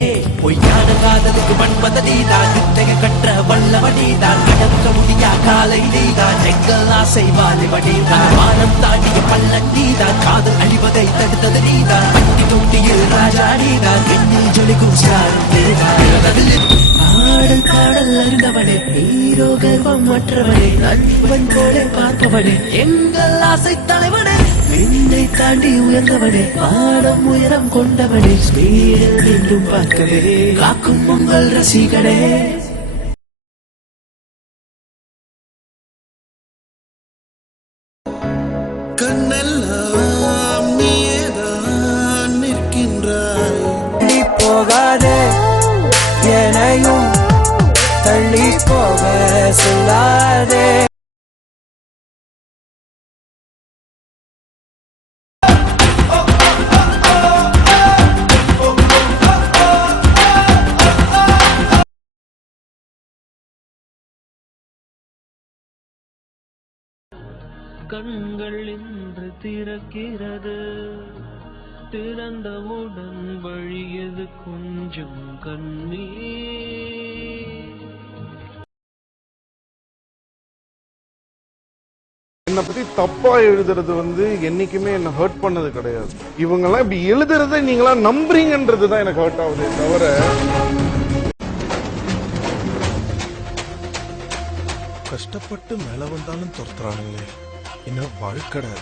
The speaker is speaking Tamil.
பொய்யான காதலுக்கு மண்பத நீதான், வித்தைய கற்ற வல்லவ நீதான், அடக்க முடியா காலை நீதான், எங்கள் ஆசை வாலிப நீதான், வானம் தாண்டிய பள்ளன் நீதான், காதல் அழிவதை தடுத்தது நீதான், பட்டி தொட்டியில் ராஜா நீதான், எண்ணில் ஜொலிக்கும் ஸ்டாரும் நீதான். ஆடல் பாடல் அறிந்தவனே, ஹீரோ கர்வம் மற்றவனே, நண்பன் போலே பார்ப்பவனே, எங்கள் ஆசை தலைவனே, விண்ணை தாண்டி உயர்ந்தவனே, பாடம் உயரம் கொண்டவனே, ஸ்பீடில் மீண்டும் பார்க்கவே காக்கும் உங்கள் ரசிகனே. கண்ணெல்லாம் நீதான் நிற்கின்றாய், தள்ளி போகாதே எனையும் தள்ளி போக சொல்லாதே. கண்கள் இன்று திறக்கிறது, திறந்தவுடன் வழியது கொஞ்சம் கண்ணீர். என்னை பத்தி தப்பா எழுதுறது என்னைக்குமே என்ன ஹர்ட் பண்ணது கிடையாது. இவங்கெல்லாம் இப்படி எழுதுறதை நீங்களா நம்புறீங்கன்றதுதான் எனக்கு ஹர்ட் ஆகுதே தவிர, கஷ்டப்பட்டு மேல வந்தாலும் துரத்துறானுங்களே, என்ன வாழ்க்கடை.